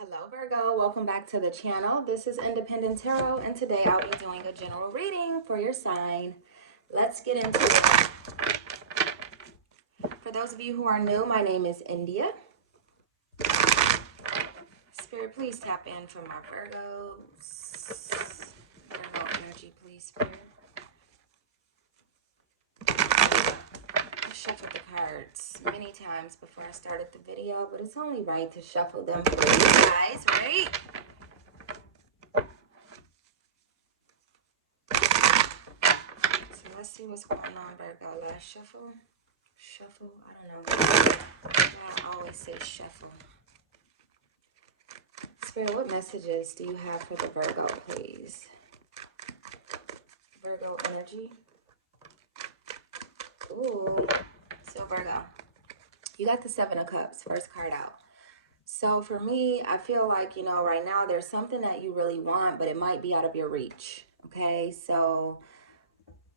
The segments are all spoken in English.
Hello Virgo, welcome back to the channel. This is Independent Tarot, and today I'll be doing a general reading for your sign. Let's get into it. For those of you who are new, my name is India. Spirit, please tap in for my Virgos. Virgo energy, please, Spirit. I shuffled the cards many times before I started the video, but it's only right to shuffle them for you guys, right? So let's see what's going on, Virgo. Last shuffle. Shuffle, I don't know. I always say shuffle. Spirit, what messages do you have for the Virgo, please? Virgo energy. Ooh, so Virgo, you got the Seven of Cups, first card out. So for me, I feel like, you know, right now there's something that you really want, but it might be out of your reach, okay? So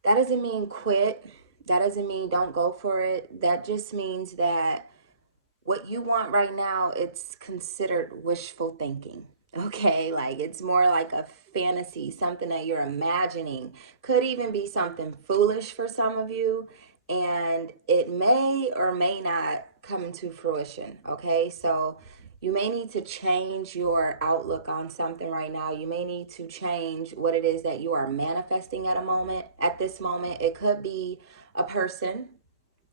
that doesn't mean quit. That doesn't mean don't go for it. That just means that what you want right now, it's considered wishful thinking, okay? Like it's more like a fantasy, something that you're imagining. Could even be something foolish for some of you, and it may or may not come into fruition, okay? So you may need to change your outlook on something right now. You may need to change what it is that you are manifesting at this moment. It could be a person,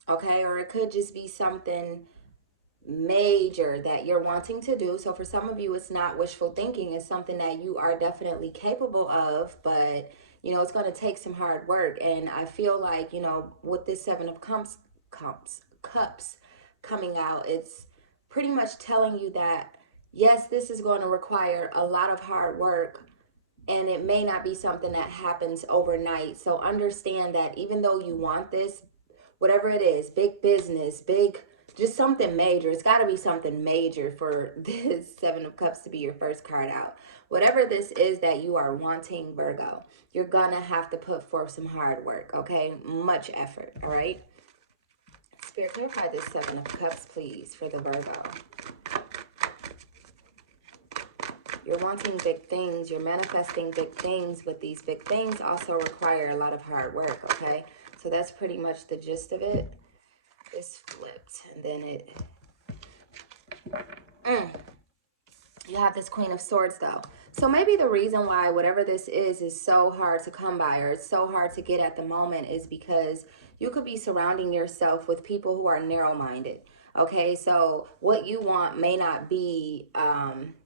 okay? Or it could just be something major that you're wanting to do. So for some of you, it's not wishful thinking. It's something that you are definitely capable of, but you know, it's going to take some hard work. And I feel like, you know, with this Seven of Cups coming out, it's pretty much telling you that yes, this is going to require a lot of hard work, and it may not be something that happens overnight. So understand that even though you want this, whatever it is, big business, big, just something major. It's got to be something major for this Seven of Cups to be your first card out. Whatever this is that you are wanting, Virgo, you're going to have to put forth some hard work, okay? Much effort, all right? Spirit, clarify this Seven of Cups, please, for the Virgo. You're wanting big things. You're manifesting big things, but these big things also require a lot of hard work, okay? So that's pretty much the gist of it. It's flipped, and then it... You have this Queen of Swords, though. So maybe the reason why whatever this is so hard to come by, or it's so hard to get at the moment, is because you could be surrounding yourself with people who are narrow-minded. Okay, so what you want may not be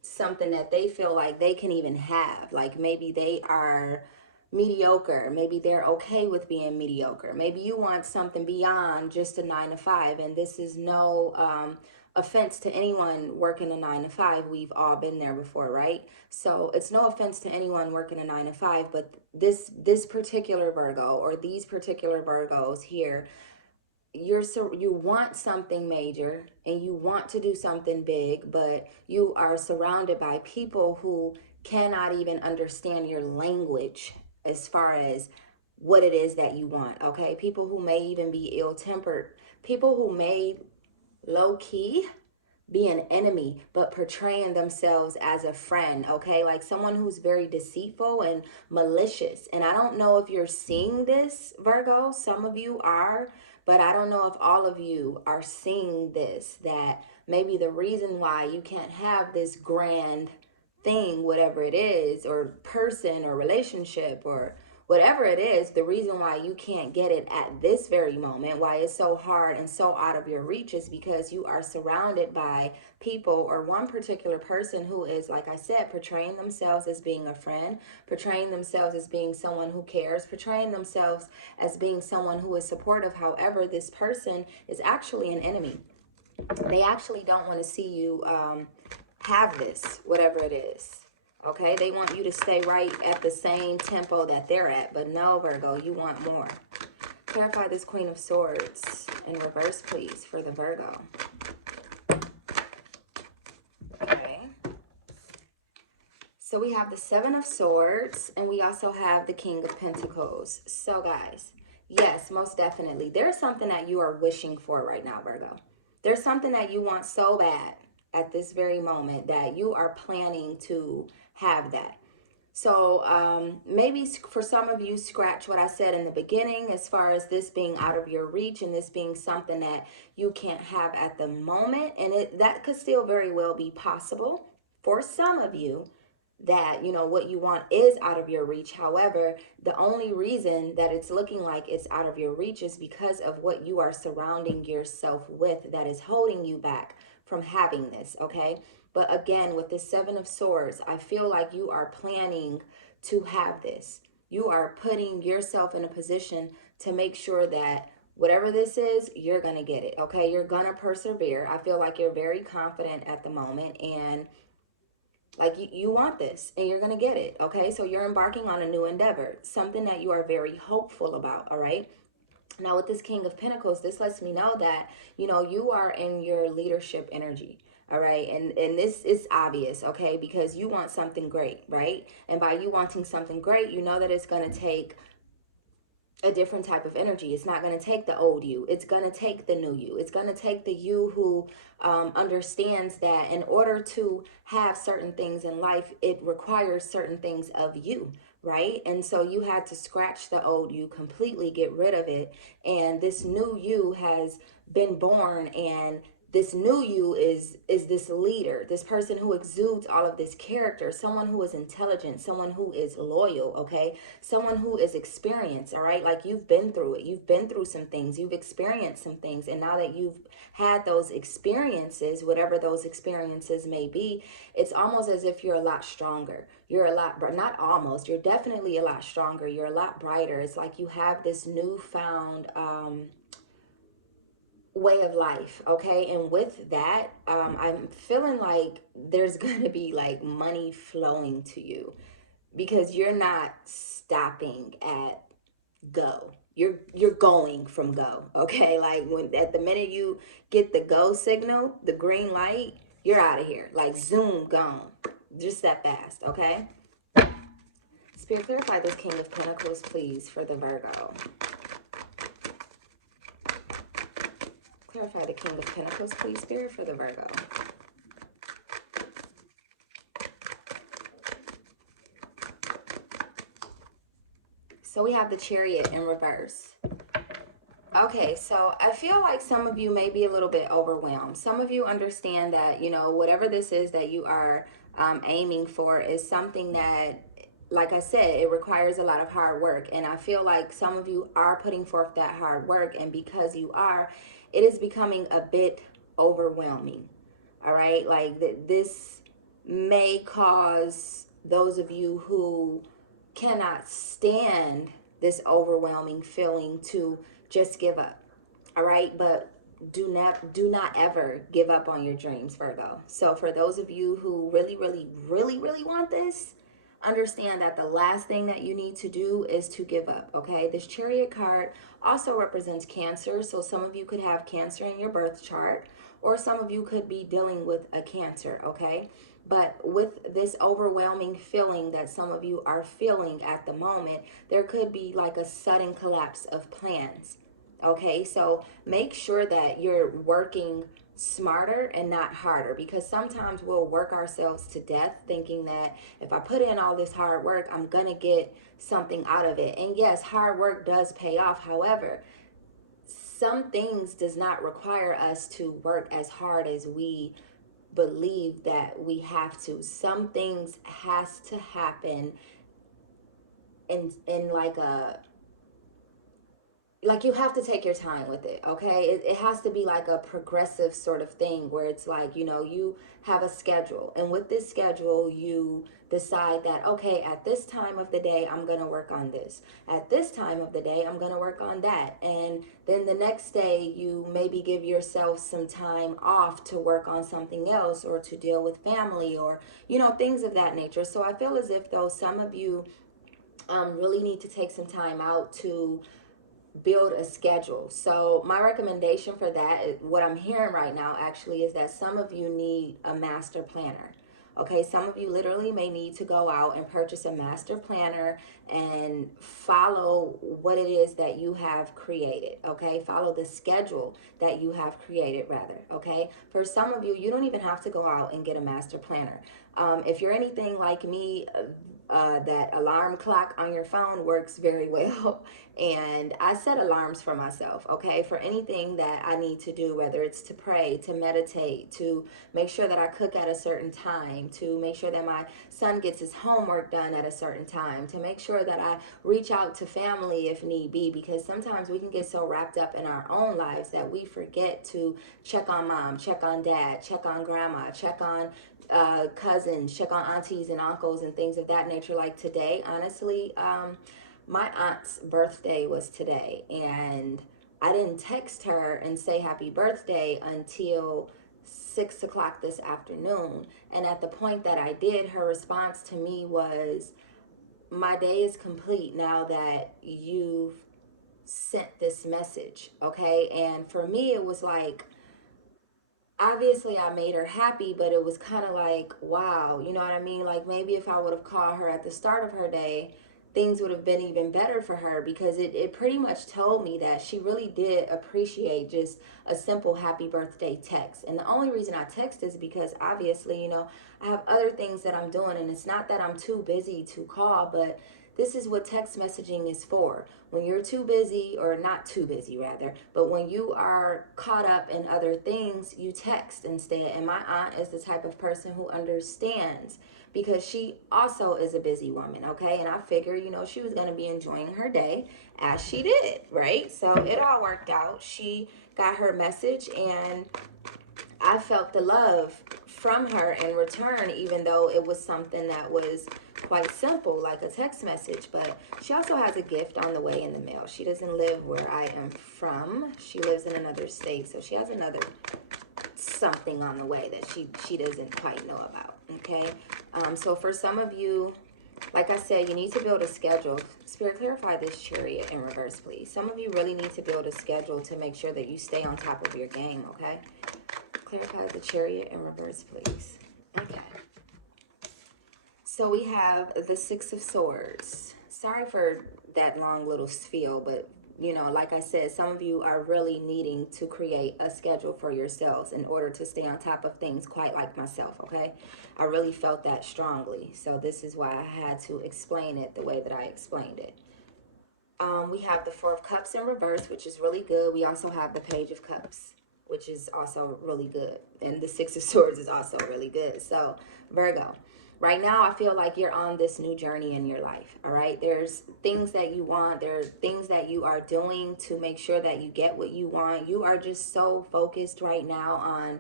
something that they feel like they can even have. Like maybe they are mediocre. Maybe they're okay with being mediocre. Maybe you want something beyond just a 9 to 5. And this is no offense to anyone working a 9 to 5. We've all been there before, right? So it's no offense to anyone working a 9 to 5. But this particular Virgo, or these particular Virgos here, you want something major and you want to do something big, but you are surrounded by people who cannot even understand your language as far as what it is that you want, okay? People who may even be ill-tempered, people who may low-key be an enemy but portraying themselves as a friend, okay? Like someone who's very deceitful and malicious. And I don't know if you're seeing this, Virgo. Some of you are, but I don't know if all of you are seeing this, that maybe the reason why you can't have this grand thing, whatever it is, or person or relationship or whatever it is, the reason why you can't get it at this very moment, why it's so hard and so out of your reach, is because you are surrounded by people or one particular person who is, like I said, portraying themselves as being a friend, portraying themselves as being someone who cares, portraying themselves as being someone who is supportive. However, this person is actually an enemy. They actually don't want to see you have this, whatever it is. Okay, they want you to stay right at the same tempo that they're at. But no, Virgo, you want more. Clarify this Queen of Swords in reverse, please, for the Virgo. Okay. So we have the Seven of Swords, and we also have the King of Pentacles. So, guys, yes, most definitely. There's something that you are wishing for right now, Virgo. There's something that you want so bad. at this very moment that you are planning to have that. So maybe for some of you, scratch what I said in the beginning as far as this being out of your reach and this being something that you can't have at the moment. And that could still very well be possible for some of you, that, you know, what you want is out of your reach. However, the only reason that it's looking like it's out of your reach is because of what you are surrounding yourself with that is holding you back from having this, okay? But again, with the Seven of Swords, I feel like you are planning to have this. You are putting yourself in a position to make sure that whatever this is, you're going to get it, okay? You're going to persevere. I feel like you're very confident at the moment, and like you want this and you're going to get it, okay? So you're embarking on a new endeavor, something that you are very hopeful about, all right? Now with this King of Pentacles, this lets me know that, you know, you are in your leadership energy, all right? And this is obvious, okay? Because you want something great, right? And by you wanting something great, you know that it's going to take a different type of energy. It's not going to take the old you. It's going to take the new you. It's going to take the you who understands that in order to have certain things in life, it requires certain things of you, right? And so you had to scratch the old you, completely get rid of it. And this new you has been born, and this new you is this leader, this person who exudes all of this character, someone who is intelligent, someone who is loyal, okay? Someone who is experienced, all right? Like you've been through it. You've been through some things. You've experienced some things. And now that you've had those experiences, whatever those experiences may be, it's almost as if you're a lot stronger. You're a lot, not almost, you're definitely a lot stronger. You're a lot brighter. It's like you have this newfound way of life, okay? And with that, I'm feeling like there's gonna be like money flowing to you, because you're not stopping at go. You're going from go, okay? Like when at the minute you get the go signal, the green light, you're out of here. Like zoom, gone. Just that fast, okay? Spirit, clarify this King of Pentacles, please, for the Virgo. Clarify the King of Pentacles, please, Spirit, for the Virgo. So we have the Chariot in reverse. Okay, so I feel like some of you may be a little bit overwhelmed. Some of you understand that, you know, whatever this is that you are aiming for is something that, like I said, it requires a lot of hard work. And I feel like some of you are putting forth that hard work. And because you are, it is becoming a bit overwhelming. All right, like this may cause those of you who cannot stand this overwhelming feeling to just give up. All right, but do not ever give up on your dreams, Virgo. So for those of you who really want this, understand that the last thing that you need to do is to give up, okay? This Chariot card also represents Cancer, so some of you could have Cancer in your birth chart, or some of you could be dealing with a Cancer, okay? But with this overwhelming feeling that some of you are feeling at the moment, there could be like a sudden collapse of plans, okay? So make sure that you're working smarter and not harder, because sometimes we'll work ourselves to death thinking that if I put in all this hard work, I'm gonna get something out of it. And yes, hard work does pay off. However, some things does not require us to work as hard as we believe that we have to. Some things has to happen in like you have to take your time with it, okay? It has to be like a progressive sort of thing where it's like, you know, you have a schedule. And with this schedule, you decide that, okay, at this time of the day, I'm going to work on this. At this time of the day, I'm going to work on that. And then the next day, you maybe give yourself some time off to work on something else or to deal with family or, you know, things of that nature. So I feel as if though some of you really need to take some time out to build a schedule. So my recommendation for that, what I'm hearing right now actually, is that some of you need a master planner. Okay, some of you literally may need to go out and purchase a master planner and follow what it is that you have created. Okay, follow the schedule that you have created, rather. Okay, for some of you, you don't even have to go out and get a master planner. If you're anything like me, that alarm clock on your phone works very well. And I set alarms for myself, okay, for anything that I need to do, whether it's to pray, to meditate, to make sure that I cook at a certain time, to make sure that my son gets his homework done at a certain time, to make sure that I reach out to family if need be, because sometimes we can get so wrapped up in our own lives that we forget to check on mom, check on dad, check on grandma, check on cousins, check on aunties and uncles and things of that nature. Like today, honestly, my aunt's birthday was today, and I didn't text her and say happy birthday until 6 o'clock this afternoon. And at the point that I did, her response to me was, my day is complete now that you've sent this message. Okay, and for me it was like, obviously I made her happy, but it was kind of like, wow, you know what I mean? Like maybe if I would have called her at the start of her day, things would have been even better for her, because it pretty much told me that she really did appreciate just a simple happy birthday text. And the only reason I text is because obviously, I have other things that I'm doing, and it's not that I'm too busy to call, but this is what text messaging is for. When you're too busy, or not too busy rather, but when you are caught up in other things, you text instead. And my aunt is the type of person who understands, because she also is a busy woman, okay? And I figure, she was going to be enjoying her day as she did, right? So it all worked out. She got her message, and I felt the love from her in return, even though it was something that was quite simple, like a text message. But she also has a gift on the way in the mail. She doesn't live where I am from. She lives in another state, so she has another something on the way that she doesn't quite know about, okay? So for some of you, like I said, you need to build a schedule. Spirit, clarify this Chariot in reverse, please. Some of you really need to build a schedule to make sure that you stay on top of your game, okay? Clarify the Chariot in reverse, please. Okay. So we have the Six of Swords. Sorry for that long little spiel, but like I said, some of you are really needing to create a schedule for yourselves in order to stay on top of things, quite like myself, okay? I really felt that strongly. So this is why I had to explain it the way that I explained it. We have the Four of Cups in reverse, which is really good. We also have the Page of Cups, which is also really good. And the Six of Swords is also really good. So, Virgo, right now I feel like you're on this new journey in your life, all right? There's things that you want. There are things that you are doing to make sure that you get what you want. You are just so focused right now on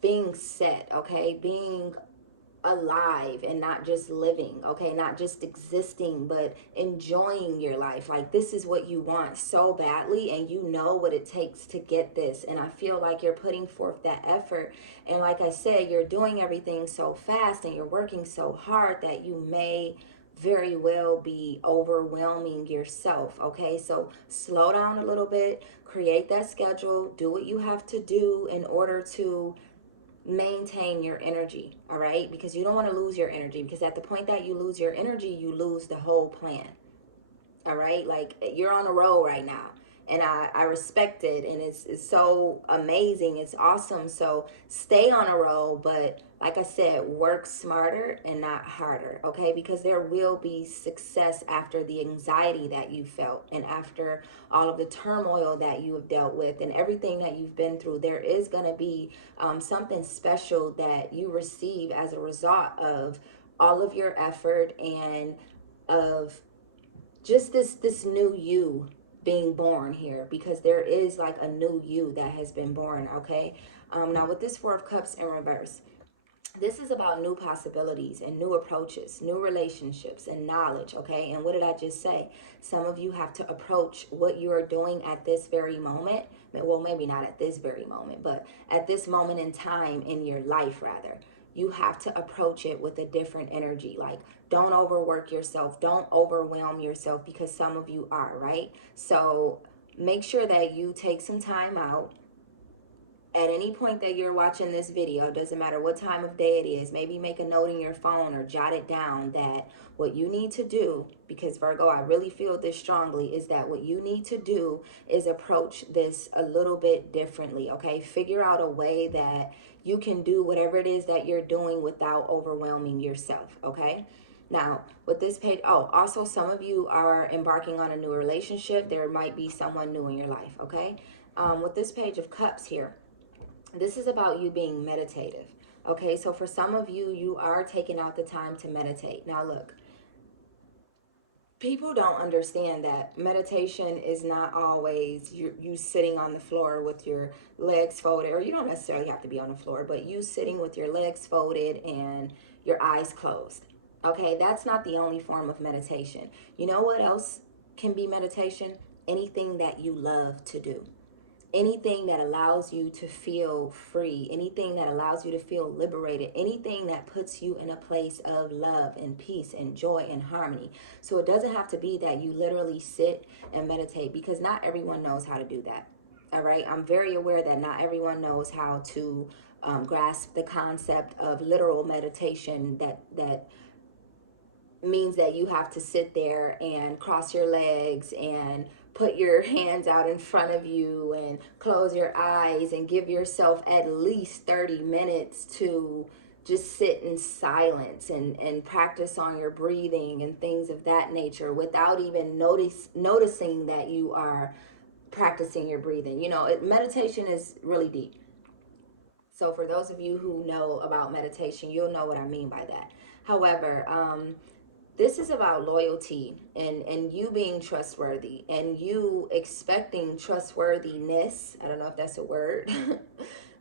being set, okay? Being alive and not just living, okay? Not just existing, but enjoying your life. Like, this is what you want so badly, and you know what it takes to get this. And I feel like you're putting forth that effort. And like I said, you're doing everything so fast and you're working so hard that you may very well be overwhelming yourself, okay? So slow down a little bit, create that schedule, do what you have to do in order to maintain your energy, all right? Because you don't want to lose your energy, because at the point that you lose your energy, you lose the whole plan, all right? Like, you're on a roll right now, and I respect it, and it's so amazing, it's awesome. So stay on a roll, but like I said, work smarter and not harder, okay? Because there will be success after the anxiety that you felt, and after all of the turmoil that you have dealt with and everything that you've been through. There is going to be something special that you receive as a result of all of your effort, and of just this new you being born here, because there is like a new you that has been born, okay? Now with this Four of Cups in reverse, this is about new possibilities and new approaches, new relationships and knowledge, okay? And what did I just say? Some of you have to approach what you are doing at this very moment. Well, maybe not at this very moment, but at this moment in time in your life, rather. You have to approach it with a different energy. Like, don't overwork yourself. Don't overwhelm yourself, because some of you are, right? So make sure that you take some time out At any point that you're watching this video, doesn't matter what time of day it is, maybe make a note in your phone or jot it down that what you need to do, because Virgo, I really feel this strongly, is that what you need to do is approach this a little bit differently, okay? Figure out a way that you can do whatever it is that you're doing without overwhelming yourself, okay? Now, with this page, oh, also some of you are embarking on a new relationship. There might be someone new in your life, okay? With this page of cups here, this is about you being meditative. Okay, so for some of you, you are taking out the time to meditate. Now look, people don't understand that meditation is not always you sitting on the floor with your legs folded, or you don't necessarily have to be on the floor, but you sitting with your legs folded and your eyes closed. Okay, that's not the only form of meditation. You know what else can be meditation? Anything that you love to do. Anything that allows you to feel free, anything that allows you to feel liberated, anything that puts you in a place of love and peace and joy and harmony. So it doesn't have to be that you literally sit and meditate, because not everyone knows how to do that. All right, I'm very aware that not everyone knows how to grasp the concept of literal meditation, that means that you have to sit there and cross your legs and put your hands out in front of you and close your eyes and give yourself at least 30 minutes to just sit in silence and practice on your breathing and things of that nature without even noticing that you are practicing your breathing. You know, meditation is really deep. So for those of you who know about meditation, you'll know what I mean by that. However, this is about loyalty and you being trustworthy and you expecting trustworthiness. I don't know if that's a word,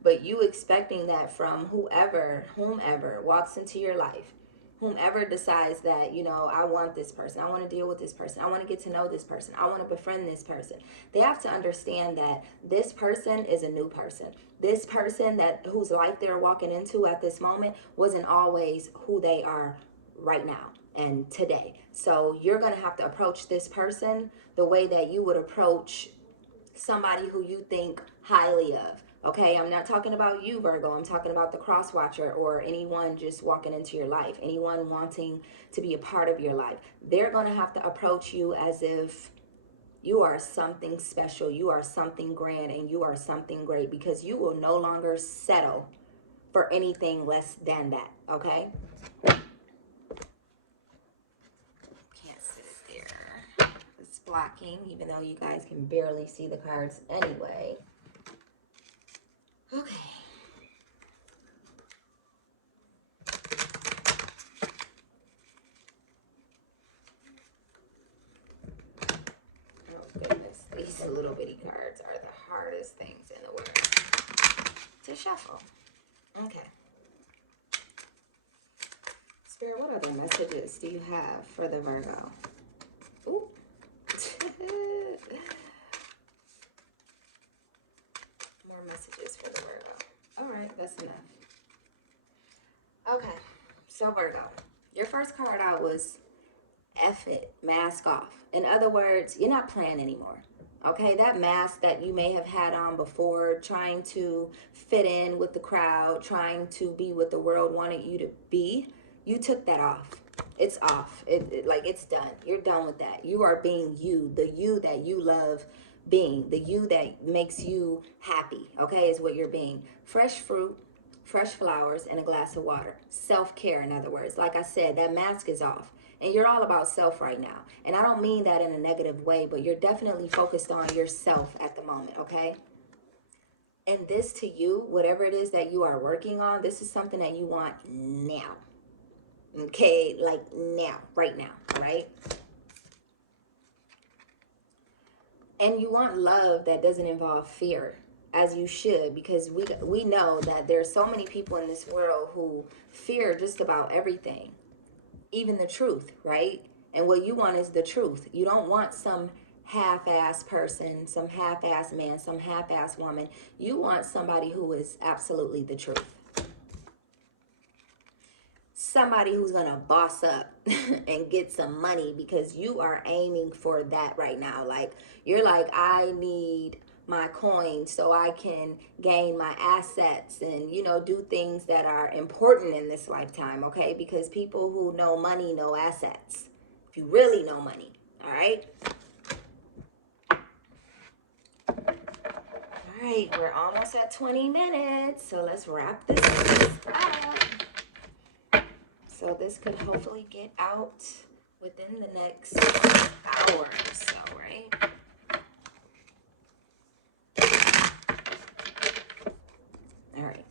but you expecting that from whomever walks into your life, whomever decides that, you know, I want this person, I want to deal with this person, I want to get to know this person, I want to befriend this person. They have to understand that this person is a new person. This person that whose life they're walking into at this moment wasn't always who they are right now and today. So you're going to have to approach this person the way that you would approach somebody who you think highly of. Okay, I'm not talking about you, Virgo. I'm talking about the cross watcher or anyone just walking into your life, anyone wanting to be a part of your life. They're going to have to approach you as if you are something special, you are something grand, and you are something great, because you will no longer settle for anything less than that, okay? Blocking, even though you guys can barely see the cards anyway. Okay. Oh goodness, these little bitty cards are the hardest things in the world to shuffle. Okay. Spirit, what other messages do you have for the Virgo? Ooh. More messages for the Virgo. All right, that's enough. Okay, so Virgo, your first card out was F it, mask off. In other words, you're not playing anymore. Okay, that mask that you may have had on before, trying to fit in with the crowd, trying to be what the world wanted you to be, you took that off. It's off. Like, it's done. You're done with that. You are being you, the you that you love being, the you that makes you happy, okay, is what you're being. Fresh fruit, fresh flowers, and a glass of water. Self-care, in other words. Like I said, that mask is off. And you're all about self right now. And I don't mean that in a negative way, but you're definitely focused on yourself at the moment, okay? And this to you, whatever it is that you are working on, this is something that you want now. Okay, like now, right now, right? And you want love that doesn't involve fear, as you should, because we know that there's so many people in this world who fear just about everything, even the truth, right? And what you want is the truth. You don't want some half-ass person, some half-ass man, some half-ass woman. You want somebody who is absolutely the truth. Somebody who's gonna boss up and get some money, because you are aiming for that right now. Like, you're like, I need my coins so I can gain my assets and, you know, do things that are important in this lifetime, okay? Because people who know money know assets. If you really know money, all right? All right, we're almost at 20 minutes, so let's wrap this up. So this could hopefully get out within the next hour or so, right? All right.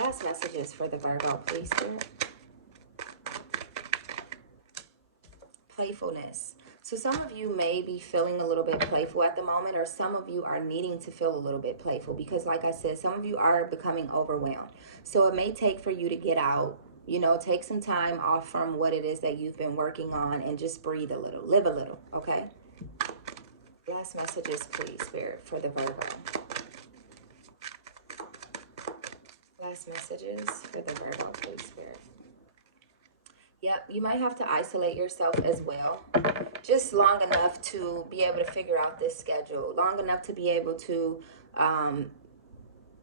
Last messages for the Virgo, please, Spirit. Playfulness. So some of you may be feeling a little bit playful at the moment, or some of you are needing to feel a little bit playful because, like I said, some of you are becoming overwhelmed. So it may take for you to get out, you know, take some time off from what it is that you've been working on and just breathe a little, live a little, okay? Last messages, please, Spirit, for the Virgo. Last messages for the Virgo, please, Spirit. Yep, you might have to isolate yourself as well. Just long enough to be able to figure out this schedule. Long enough to be able to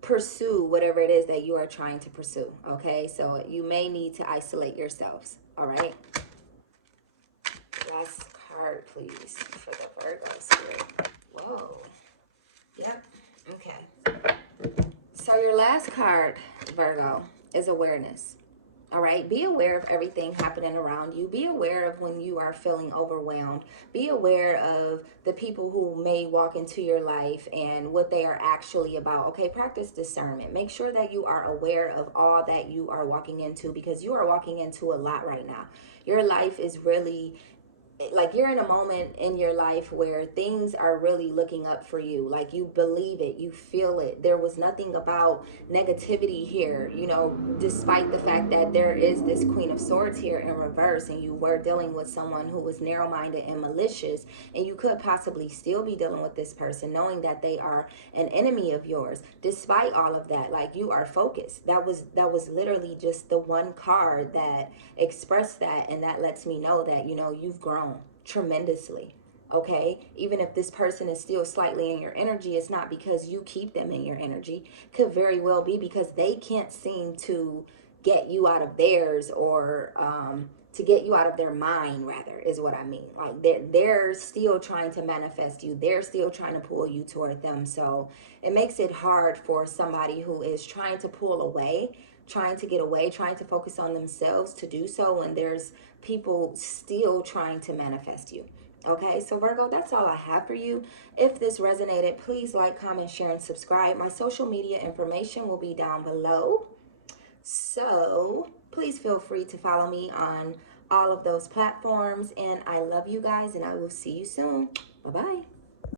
pursue whatever it is that you are trying to pursue. Okay, so you may need to isolate yourselves. All right. Last card, please, for the Virgo Spirit. Whoa. Yep. Okay. So your last card, Virgo, is awareness. All right, be aware of everything happening around you. Be aware of when you are feeling overwhelmed. Be aware of the people who may walk into your life and what they are actually about. Okay, practice discernment. Make sure that you are aware of all that you are walking into, because you are walking into a lot right now. Your life is really, like, you're in a moment in your life where things are really looking up for you. Like, you believe it, you feel it. There was nothing about negativity here, you know, despite the fact that there is this Queen of Swords here in reverse, and you were dealing with someone who was narrow-minded and malicious, and you could possibly still be dealing with this person knowing that they are an enemy of yours. Despite all of that, like, you are focused. That was literally just the one card that expressed that, and that lets me know that, you know, you've grown tremendously. Okay, even if this person is still slightly in your energy, it's not because you keep them in your energy. Could very well be because they can't seem to get you out of theirs, or to get you out of their mind, rather, is what I mean. Like, they're still trying to manifest you. They're still trying to pull you toward them. So it makes it hard for somebody who is trying to pull away, trying to get away, trying to focus on themselves, to do so when there's people still trying to manifest you. Okay, so Virgo, that's all I have for you. If this resonated, please like, comment, share, and subscribe. My social media information will be down below. So please feel free to follow me on all of those platforms. And I love you guys, and I will see you soon. Bye-bye.